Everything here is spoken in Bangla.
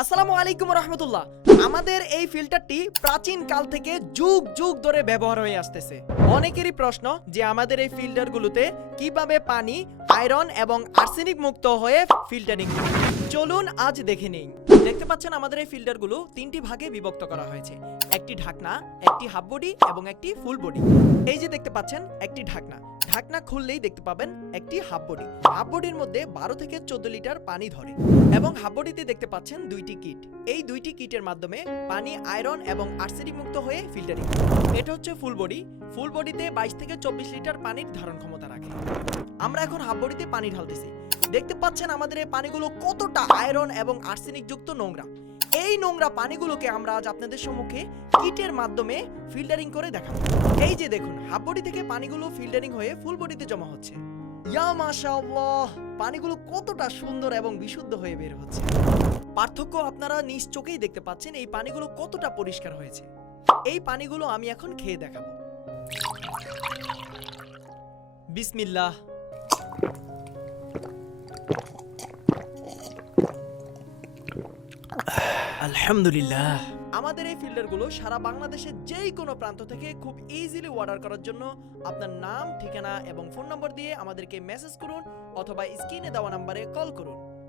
আসসালামু আলাইকুম রহমতুল্লাহ। আমাদের এই ফিল্টারটি প্রাচীন কাল থেকে যুগ যুগ ধরে ব্যবহার হয়ে আসতেছে। অনেকেরই প্রশ্ন যে আমাদের এই ফিল্টারগুলোতে কিভাবে পানি আয়রন এবং আর্সেনিক মুক্ত হয়ে ফিল্টারিং হয়। চলুন আজ দেখে নেই। দেখতে পাচ্ছেন আমাদের এই ফিল্টারগুলো তিনটি ভাগে বিভক্ত করা হয়েছে, একটি ঢাকনা, একটি হাফ বডি এবং একটি ফুল বডি। এই যে দেখতে পাচ্ছেন একটি ঢাকনা, ঢাকনা খুললেই দেখতে পাবেন একটি হাফ বডি। হাফ বডির মধ্যে 12 থেকে 14 লিটার পানি ধরে এবং হাফ বডিতে দেখতে পাচ্ছেন দুইটি কিট। এই দুইটি কিটের মাধ্যমে পানি আয়রন এবং আর্সেনিক মুক্ত হয়ে ফিল্টারিং। এটা হচ্ছে ফুল বডি। ফুল বডিতে 22 থেকে 24 লিটার পানির ধারণ ক্ষমতা রাখে। আমরা এখন হাফ বডিতে পানি ঢালতেছি। দেখতে পাচ্ছেন আমাদের এই পানিগুলো কতটা আয়রন এবং আর্সেনিক যুক্ত নোংরা। এই নোংরা পানিগুলোকে আমরা আজ আপনাদের সম্মুখে কিটের মাধ্যমে ফিল্টারিং করে দেখাবো। এই যে দেখুন, হাফ বডি থেকে পানিগুলো ফিল্টারিং হয়ে ফুল বডিতে জমা হচ্ছে। ইয়া মাশাআল্লাহ, পানিগুলো কতটা সুন্দর এবং বিশুদ্ধ হয়ে বের হচ্ছে। পার্থক্য আপনারা নিজ চোখেই দেখতে পাচ্ছেন এই পানিগুলো কতটা পরিষ্কার হয়েছে। এই পানিগুলো আমি এখন খেয়ে দেখাবো। বিসমিল্লাহ। আলহামদুলিল্লাহ। আমাদের এই ফিল্টারগুলো সারা বাংলাদেশের যেই কোনো প্রান্ত থেকে খুব ইজিলি অর্ডার করার জন্য আপনার নাম, ঠিকানা এবং ফোন নম্বর দিয়ে আমাদেরকে মেসেজ করুন অথবা স্ক্রিনে দেওয়া নম্বরে কল করুন।